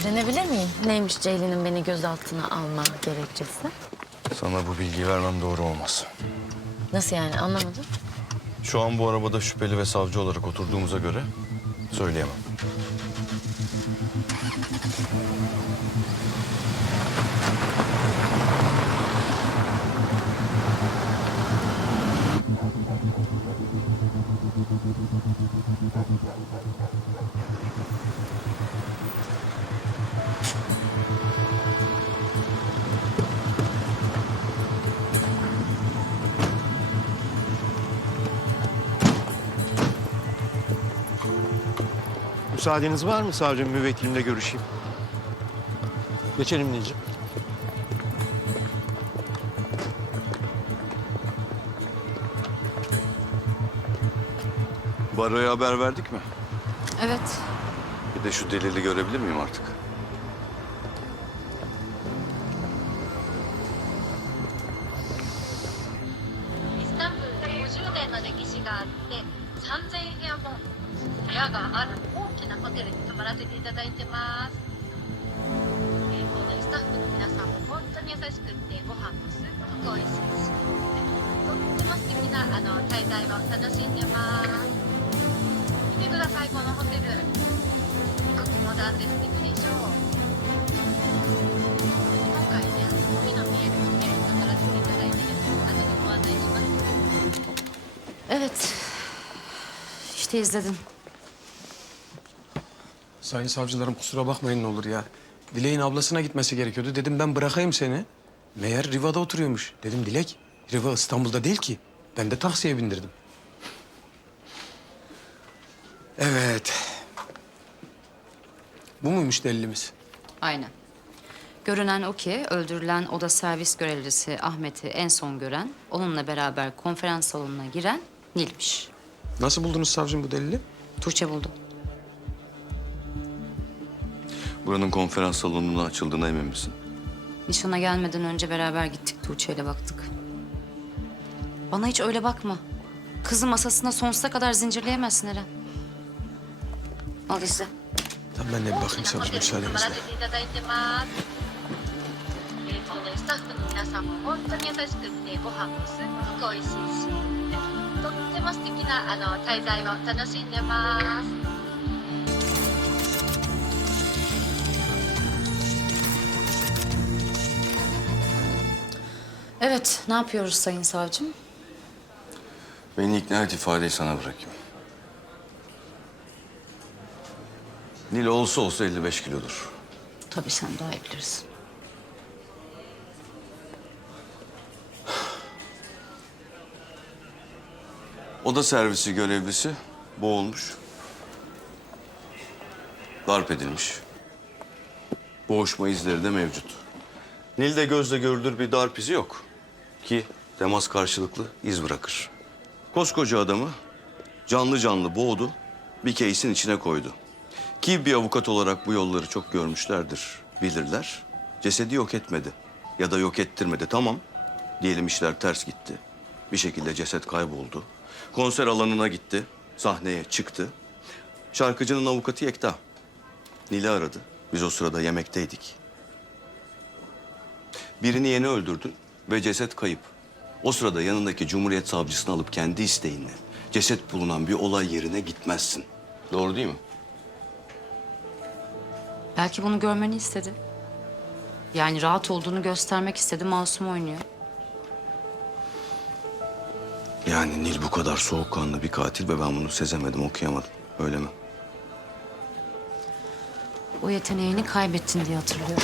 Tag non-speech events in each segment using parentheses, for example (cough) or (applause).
Öğrenebilir miyim? Neymiş Ceylin'in beni gözaltına alma gerekçesi? Sana bu bilgiyi vermem doğru olmaz. Nasıl yani anlamadım. Şu an bu arabada şüpheli ve savcı olarak oturduğumuza göre söyleyemem. Müsaadeniz var mı savcım müvekkilimle görüşeyim? Geçelim Nilcim. Baroya haber verdik mi? Evet. Bir de şu delili görebilir miyim artık? らせていただいてます、えーこのスタッフの皆さんも本当に優しくってご飯もすっごく美味しいしとっても素敵なあの滞在を楽しんでます見てくださいこのホテルすごくモダンで素敵でしょう今回ね海の見えるホテルに泊まらせていただいてるので後でご案内します Evet. İşte izledim. Sayın savcılarım kusura bakmayın ne olur ya. Dilek'in ablasına gitmesi gerekiyordu. Dedim ben bırakayım seni. Meğer Riva'da oturuyormuş. Dedim Dilek, Riva İstanbul'da değil ki. Ben de taksiye bindirdim. Evet. Bu muymuş delilimiz? Aynen. Görünen o ki öldürülen oda servis görevlisi Ahmet'i en son gören, onunla beraber konferans salonuna giren Nil'miş. Nasıl buldunuz savcım bu delili? Tuğçe buldu. Buranın konferans salonunun açıldığına emin misin? Nişana gelmeden önce beraber gittik Tuğçe baktık. Bana hiç öyle bakma. Kızı masasına sonsuza kadar zincirleyemezsin Eren. Al izle. Tamam ben de bir bakayım sana müsaadenizle. Evet, ne yapıyoruz sayın savcım? Beni ikna et ifadeyi sana bırakayım. Nil olsa olsa 55 kilodur. Tabii sen daha iyi bilirsin. Oda servisi görevlisi boğulmuş. Darp edilmiş. Boğuşma izleri de mevcut. Nil'de gözle görülür bir darp izi yok. Ki temas karşılıklı iz bırakır. Koskoca adamı canlı canlı boğdu, bir case'in içine koydu. Ki bir avukat olarak bu yolları çok görmüşlerdir, bilirler. Cesedi yok etmedi ya da yok ettirmedi tamam. Diyelim işler ters gitti. Bir şekilde ceset kayboldu. Konser alanına gitti, sahneye çıktı. Şarkıcının avukatı Yekta. Nil'i aradı. Biz o sırada yemekteydik. Birini yeni öldürdün ve ceset kayıp. O sırada yanındaki Cumhuriyet Savcısını alıp kendi isteğinle ceset bulunan bir olay yerine gitmezsin. Doğru değil mi? Belki bunu görmeni istedi. Yani rahat olduğunu göstermek istedi, masum oynuyor. Yani Nil bu kadar soğukkanlı bir katil ve ben bunu sezemedim, okuyamadım. Öyle mi? O yeteneğini kaybettin diye hatırlıyorum.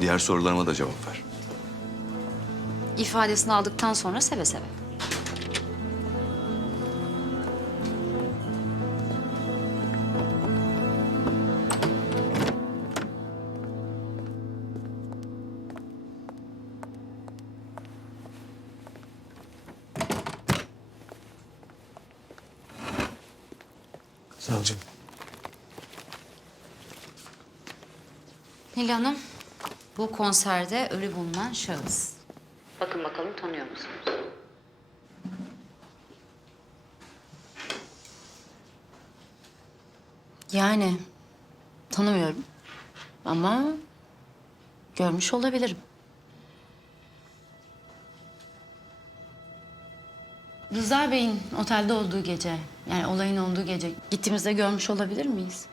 Diğer sorularıma da cevap ver. İfadesini aldıktan sonra seve seve. Savcım. Nil Hanım, bu konserde ölü bulunan şahıs. Bakın bakalım tanıyor musunuz? Yani Tanımıyorum. Ama görmüş olabilirim. Rıza Bey'in otelde olduğu gece, yani olayın olduğu gece gittiğimizde görmüş olabilir miyiz?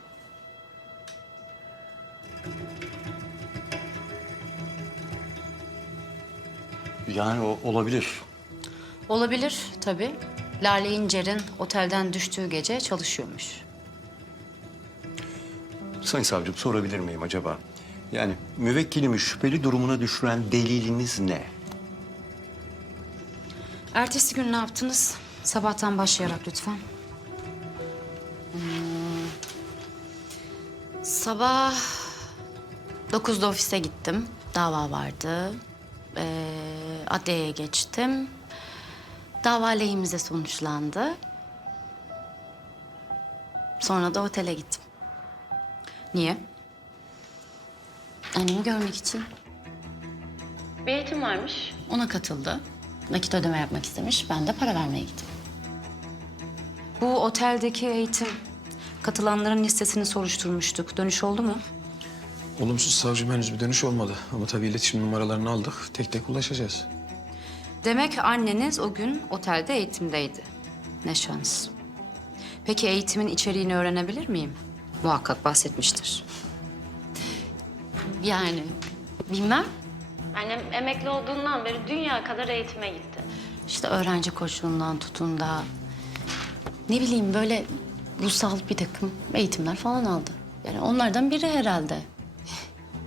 Yani o olabilir. Olabilir tabii. Lale İncer'in otelden düştüğü gece çalışıyormuş. Sayın savcım sorabilir miyim acaba? Yani müvekkilimi şüpheli durumuna düşüren deliliniz ne? Ertesi gün ne yaptınız? Sabahtan başlayarak lütfen. Hmm. Sabah 9'da ofise gittim. Dava vardı. Ee, adliyeye geçtim. Dava lehimize sonuçlandı. Sonra da otele gittim. Niye? Annemi görmek için. Bir eğitim varmış. Ona katıldı. Nakit ödeme yapmak istemiş. Ben de para vermeye gittim. Bu oteldeki eğitim katılanların listesini soruşturmuştuk. Dönüş oldu mu? Olumsuz savcım henüz bir dönüş olmadı. Ama tabii iletişim numaralarını aldık. Tek tek ulaşacağız. Demek anneniz o gün otelde eğitimdeydi. Ne şans. Peki eğitimin içeriğini öğrenebilir miyim? Muhakkak bahsetmiştir. Yani bilmem. Annem emekli olduğundan beri dünya kadar eğitime gitti. İşte öğrenci koşulundan tutun da ne bileyim böyle ruhsal bir takım eğitimler falan aldı. Yani onlardan biri herhalde.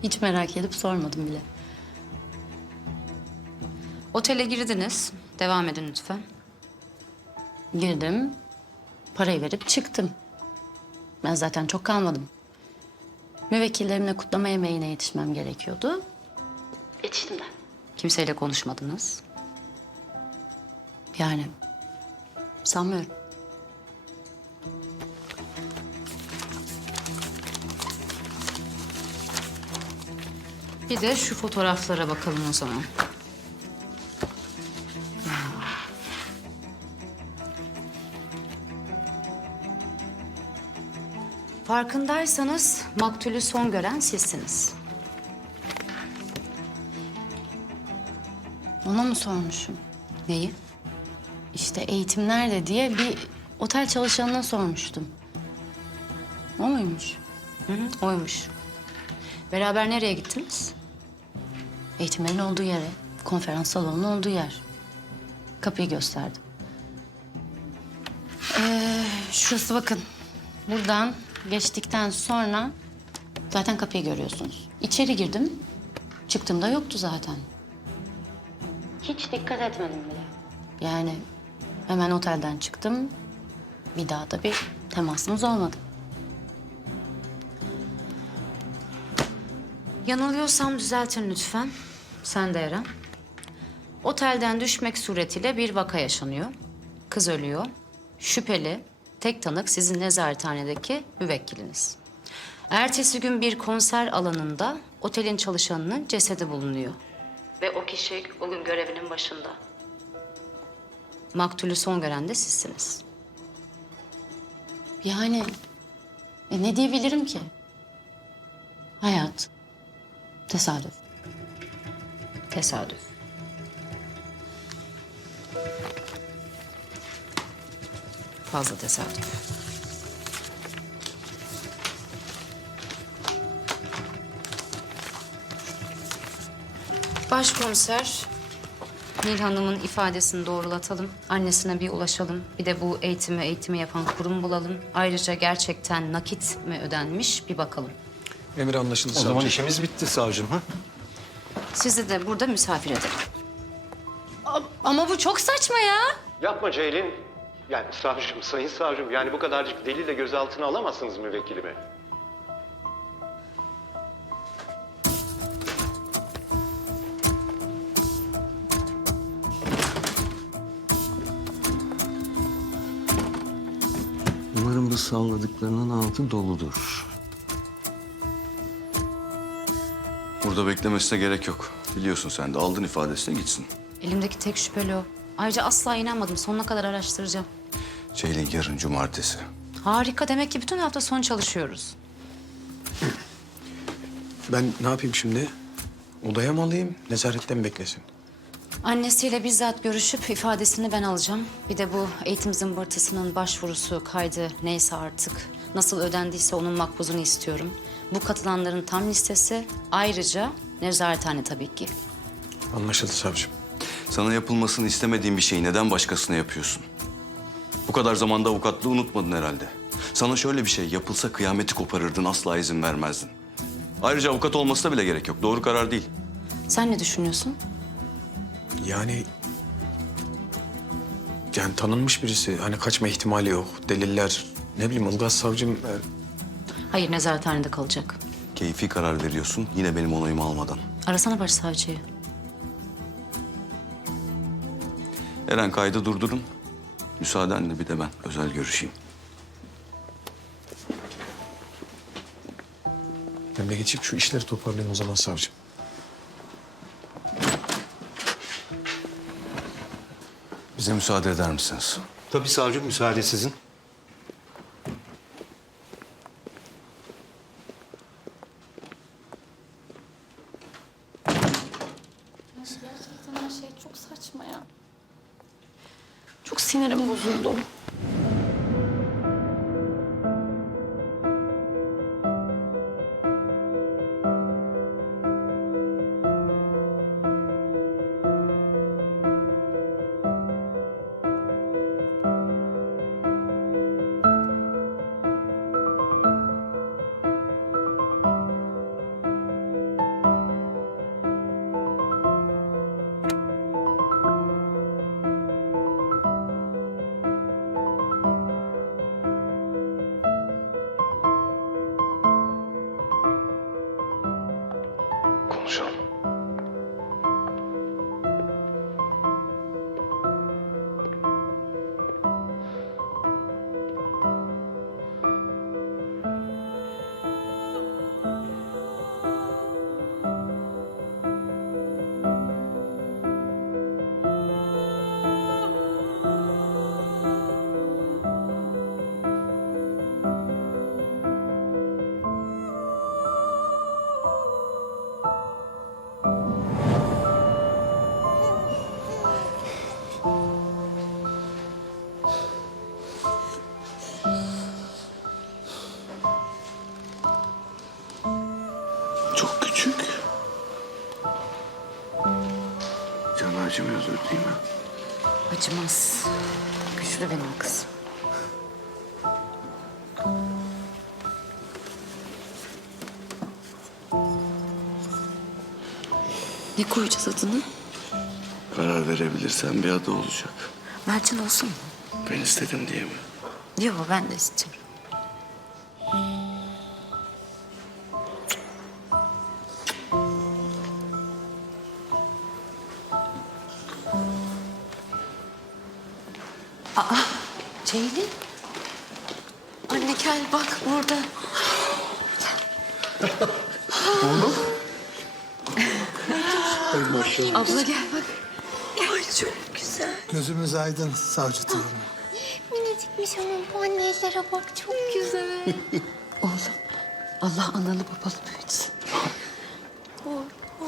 Hiç merak edip sormadım bile. Otele girdiniz. Devam edin lütfen. Girdim, parayı verip çıktım. Ben zaten çok kalmadım. Müvekkillerimle kutlama yemeğine yetişmem gerekiyordu. Yetiştim de. Kimseyle konuşmadınız. Yani sanmıyorum. Bir de şu fotoğraflara bakalım o zaman. Farkındaysanız maktulü son gören sizsiniz. Ona mı sormuşum? Neyi? İşte eğitim nerede diye bir otel çalışanına sormuştum. O muymuş? Hı hı, oymuş. Beraber nereye gittiniz? Eğitimlerin olduğu yere, konferans salonunun olduğu yer. Kapıyı gösterdim. Ee, şurası bakın. Buradan geçtikten sonra zaten kapıyı görüyorsunuz. İçeri girdim. Çıktığımda yoktu zaten. Hiç dikkat etmedim bile. Yani hemen otelden çıktım. Bir daha da bir temasımız olmadı. Yanılıyorsam düzeltin lütfen. Sen de Eren. Otelden düşmek suretiyle bir vaka yaşanıyor. Kız ölüyor. Şüpheli, tek tanık sizin nezarethanedeki müvekkiliniz. Ertesi gün bir konser alanında otelin çalışanının cesedi bulunuyor. Ve o kişi o gün görevinin başında. Maktulü son gören de sizsiniz. Yani e, ne diyebilirim ki? Hayat. Tesadüf. Tesadüf. Fazla tesadüf. Başkomiser Nil Hanım'ın ifadesini doğrulatalım. Annesine bir ulaşalım. Bir de bu eğitimi eğitimi yapan kurum bulalım. Ayrıca gerçekten nakit mi ödenmiş bir bakalım. Emir anlaşıldı O zaman savcım. işimiz bitti savcım ha? Sizi de burada misafir edelim. Ama bu çok saçma ya. Yapma Ceylin. Yani savcım, sayın savcım yani bu kadarcık delille gözaltına alamazsınız müvekkilimi. Umarım bu salladıklarının altı doludur. Burada beklemesine gerek yok. Biliyorsun sen de aldın ifadesine gitsin. Elimdeki tek şüpheli o. Ayrıca asla inanmadım. Sonuna kadar araştıracağım. Ceylin yarın cumartesi. Harika. Demek ki bütün hafta sonu çalışıyoruz. Ben ne yapayım şimdi? Odaya mı alayım, nezarette mi beklesin? Annesiyle bizzat görüşüp ifadesini ben alacağım. Bir de bu eğitim zımbırtısının başvurusu, kaydı neyse artık nasıl ödendiyse onun makbuzunu istiyorum. Bu katılanların tam listesi ayrıca nezarethane tabii ki. Anlaşıldı savcım. Sana yapılmasını istemediğin bir şeyi neden başkasına yapıyorsun? Bu kadar zamanda avukatlığı unutmadın herhalde. Sana şöyle bir şey yapılsa kıyameti koparırdın, asla izin vermezdin. Ayrıca avukat olmasına bile gerek yok. Doğru karar değil. Sen ne düşünüyorsun? Yani... Yani tanınmış birisi. Hani kaçma ihtimali yok. Deliller... Ne bileyim Ilgaz savcım... e, Hayır nezarethanede kalacak. Keyfi karar veriyorsun, yine benim onayımı almadan. Arasana başsavcıyı. Eren kaydı durdurun. Müsaadenle bir de ben özel görüşeyim. Ben de geçip şu işleri toparlayayım o zaman savcım. Bize müsaade eder misiniz? Tabii savcım müsaade sizin. Gerçekten her şey çok saçma ya. Sinirim bozuldu. 그 렇. Canı acımıyordur değil mi? Acımaz. Güçlü benim kızım. Ne koyacağız adını? Karar verebilirsen bir adı olacak. Mercan olsun mu? Ben istedim diye mi? Yok ben de istiyorum. Abla gel bak. Ay çok güzel. Gözümüz aydın savcı torunu. Minicikmiş ama bu annelere bak çok güzel. (laughs) Oğlum Allah analı babalı büyütsün.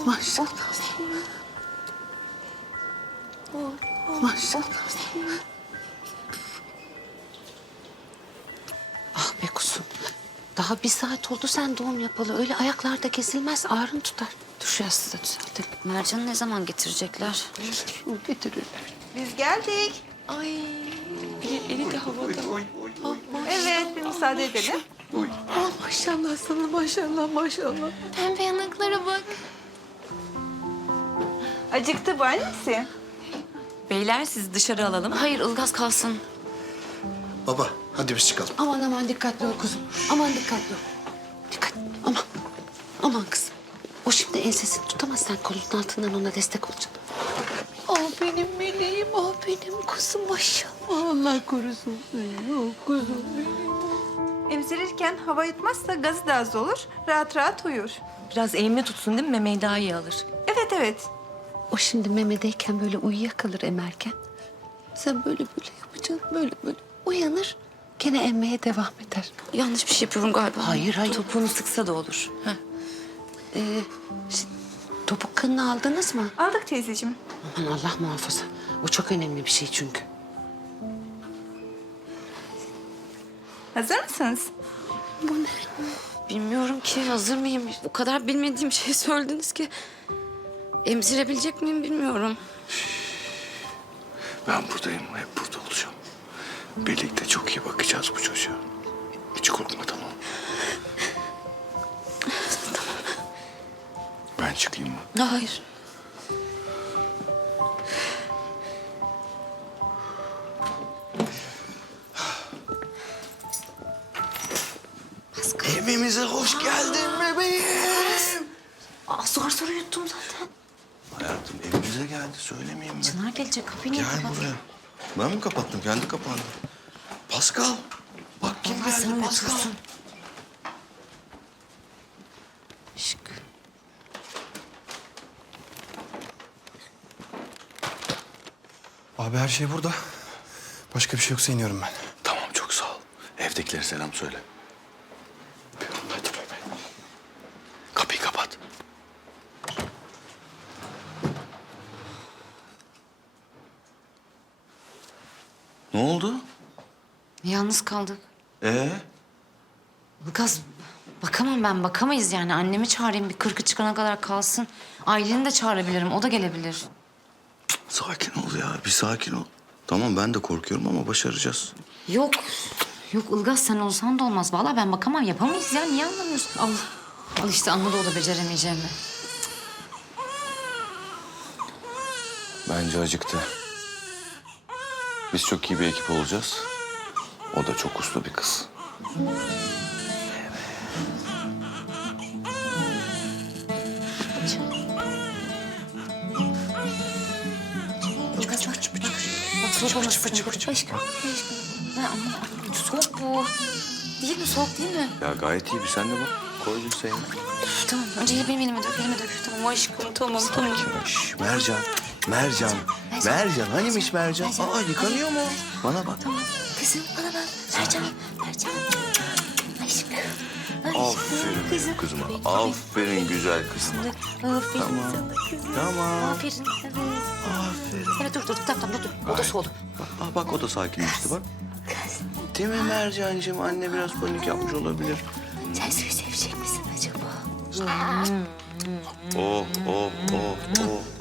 Maşallah. Maşallah. Ah be kuzum. Daha bir saat oldu sen doğum yapalı. Öyle ayaklarda kesilmez ağrın tutar. Dur şu yastığı da düzeltelim. Mercan'ı ne zaman getirecekler? Getirirler. Biz geldik. Ay eli de havada. Evet, bir müsaade edelim. Ah maşallah sana maşallah maşallah. Pembe yanaklara bak. Acıktı bu annesi. Beyler sizi dışarı alalım. Hayır Ilgaz kalsın. Baba hadi biz çıkalım. Aman aman dikkatli ol kuzum. Aman dikkatli ol. Dikkat. Aman. Aman kızım. O şimdi ensesini tutamaz. Sen kolunun altından ona destek olacaksın. Ah benim meleğim, ah benim kuzum maşallah. Allah korusun seni, oh kuzum benim. Emzirirken hava yutmazsa gazı da az olur. Rahat rahat uyur. Biraz eğimli tutsun değil mi? Memeyi daha iyi alır. Evet evet. O şimdi memedeyken böyle uyuyakalır emerken. Sen böyle böyle yapacaksın, böyle böyle. Uyanır, gene emmeye devam eder. Yanlış bir şey yapıyorum galiba. Hayır, hayır. Topuğunu sıksa da olur. Heh. Ee, topuk kanını aldınız mı? Aldık teyzeciğim. Aman Allah muhafaza. O çok önemli bir şey çünkü. Hazır mısınız? Bilmiyorum ki hazır mıyım? O kadar bilmediğim şey söylediniz ki. Emzirebilecek miyim bilmiyorum. Ben buradayım, hep burada olacağım. Birlikte çok iyi bakacağız bu çocuğa. Hiç korkma çıkayım mı? Hayır. Evimize hoş geldin bebeğim. Aa, zor zor yuttum zaten. Hayatım evimize geldi söylemeyeyim mi? Çınar gelecek kapıyı niye Gel buraya. Ben mi kapattım? Kendi kapandı. Pascal. Bak kim Allah sen geldi Pascal. uyutursun. Abi her şey burada. Başka bir şey yoksa iniyorum ben. Tamam çok sağ ol. Evdekilere selam söyle. Öpüyorum hadi bebeğim. Kapıyı kapat. Ne oldu? Yalnız kaldık. Ee? Ilgaz bakamam ben bakamayız yani. Annemi çağırayım bir kırkı çıkana kadar kalsın. Aileni de çağırabilirim o da gelebilir. Ol ya, bir sakin ol. Tamam ben de korkuyorum ama başaracağız. Yok. Yok Ilgaz sen olsan da olmaz. Vallahi ben bakamam yapamayız ya. Niye anlamıyorsun? Al. Al işte anladı o da beceremeyeceğimi. Bence acıktı. Biz çok iyi bir ekip olacağız. O da çok uslu bir kız. Soğuk olmasın. Aşkım. Aşkım. Ben anlamadım. Soğuk bu. Değil mi? Soğuk değil mi? Ya gayet iyi bir sen de bak. Koydum seni. Tamam. Önce benim elime dök. Elime dök. Tamam aşkım. Tamam tamam. Şş, Mercan. Mercan. Mercan. Hanimiş Mercan? Aa yıkanıyor mu? Bana bak. Kızım bana bak. Mercan. Mercan. Aşkım. Aferin benim kızıma. Aferin güzel kızıma. Aferin Tamam. sana kızım. Tamam. Aferin. Evet. Aferin. Evet dur dur tamam tamam dur dur. O da soğudu. Aa, bak o da sakinleşti bak. Değil mi Mercan'cığım? Anne biraz panik yapmış olabilir. Sen suyu sevecek misin acaba? Oh, oh, oh,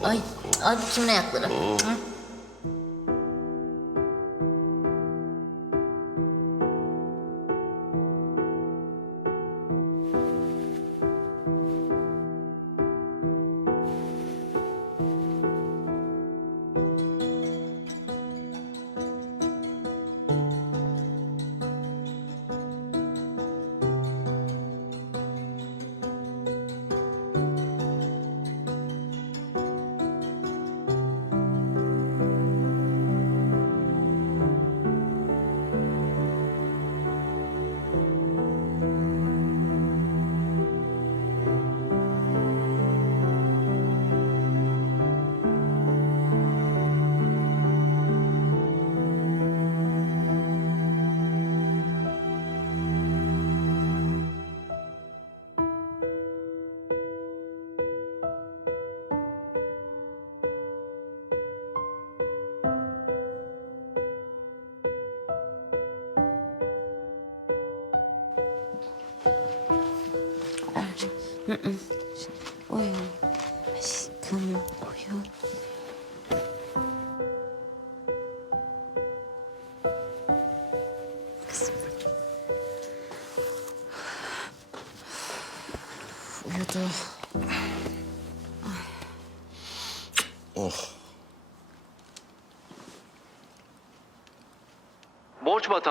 oh. Ay, ay kimin ayakları? Uyu. Aşkım uyu.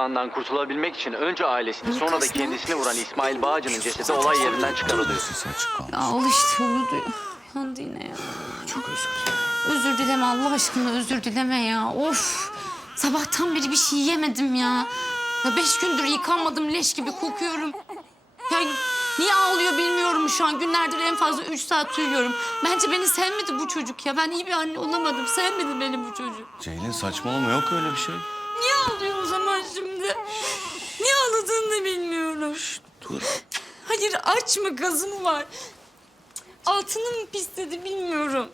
Borç batağından kurtulabilmek için önce ailesini sonra da kendisini vuran İsmail Bağcı'nın cesedi olay yerinden çıkarılıyor. Sesi açık kalmış. Ya al işte uyudu. Yandı yine ya. Çok özür dilerim. Özür dileme Allah aşkına özür dileme ya. Of. Sabahtan beri bir şey yemedim ya. Ya beş gündür yıkanmadım leş gibi kokuyorum. Ya niye ağlıyor bilmiyorum şu an. Günlerdir en fazla üç saat uyuyorum. Bence beni sevmedi bu çocuk ya. Ben iyi bir anne olamadım. Sevmedi beni bu çocuk. Ceylin saçmalama yok öyle bir şey. Zaman şimdi? Niye ağladığını da bilmiyorum. Dur. Hayır aç mı gazı mı var? Altını mı pisledi bilmiyorum.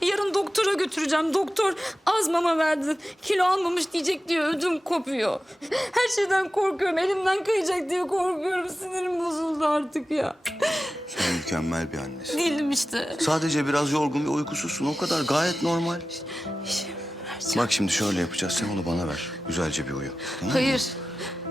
Yarın doktora götüreceğim. Doktor az mama verdi. Kilo almamış diyecek diye ödüm kopuyor. Her şeyden korkuyorum. Elimden kayacak diye korkuyorum. Sinirim bozuldu artık ya. Sen mükemmel bir annesin. Değilim işte. Sadece biraz yorgun ve uykusuzsun. O kadar gayet normal. Bak şimdi şöyle yapacağız. Sen onu bana ver. Güzelce bir uyu. Tamam mı? Hayır.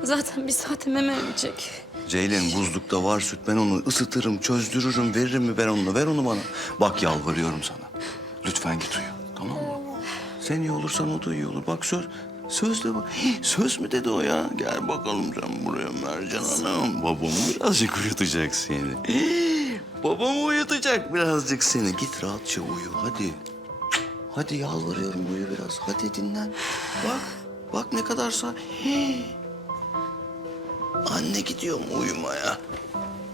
Zaten bir saate meme emecek. Ceylin buzlukta var süt. Ben onu ısıtırım, çözdürürüm, veririm mi ben onu? Ver onu bana. Bak yalvarıyorum sana. Lütfen git uyu. Tamam mı? Sen iyi olursan o da iyi olur. Bak söz, söz de bak. Söz mü dedi o ya? Gel bakalım sen buraya Mercan Hanım. Babamı birazcık uyutacak seni. Babam uyutacak birazcık seni. Git rahatça uyu hadi. Hadi yalvarıyorum uyu biraz. Hadi dinlen. Bak, bak ne kadar sa... Hii. Anne gidiyor mu uyumaya?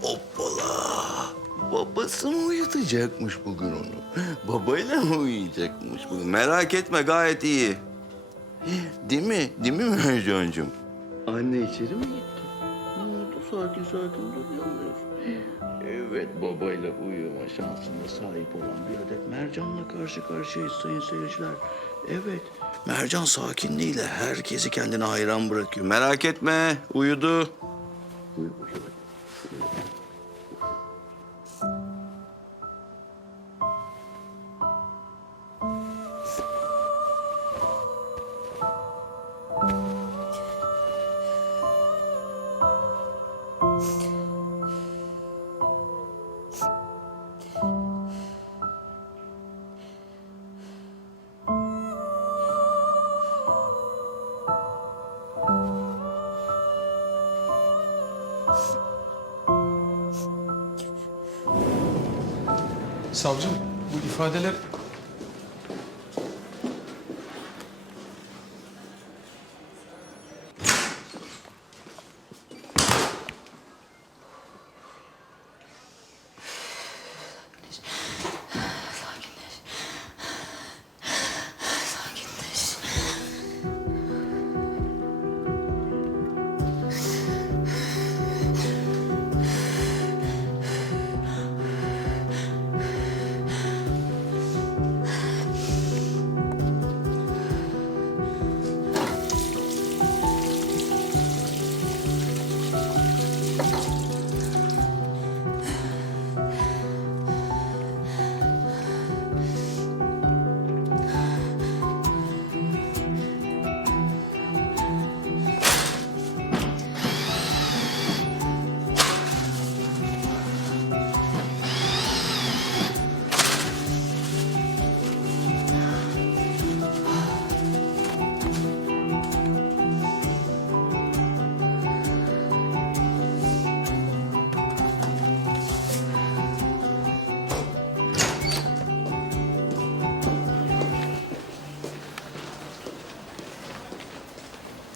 Hoppala. Babası mı uyutacakmış bugün onu? Babayla mı uyuyacakmış bugün? Merak etme gayet iyi. Değil mi? Değil mi Mercan'cığım? Anne içeri mi gitti? Ne oldu? Sakin sakin duruyor muyuz? Evet babayla uyuma şansına sahip olan bir adet Mercan'la karşı karşıyayız sayın seyirciler. Evet. Mercan sakinliğiyle herkesi kendine hayran bırakıyor. Merak etme uyudu. Uyu bakalım.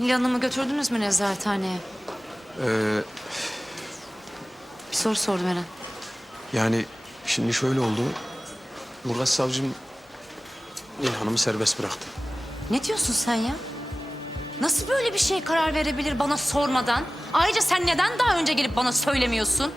Nil Hanım'ı götürdünüz mü nezarethaneye? Ee, Bir soru sordum Eren. yani şimdi şöyle oldu. Murat savcım Nil Hanım'ı serbest bıraktı. Ne diyorsun sen ya? Nasıl böyle bir şeye karar verebilir bana sormadan? Ayrıca sen neden daha önce gelip bana söylemiyorsun?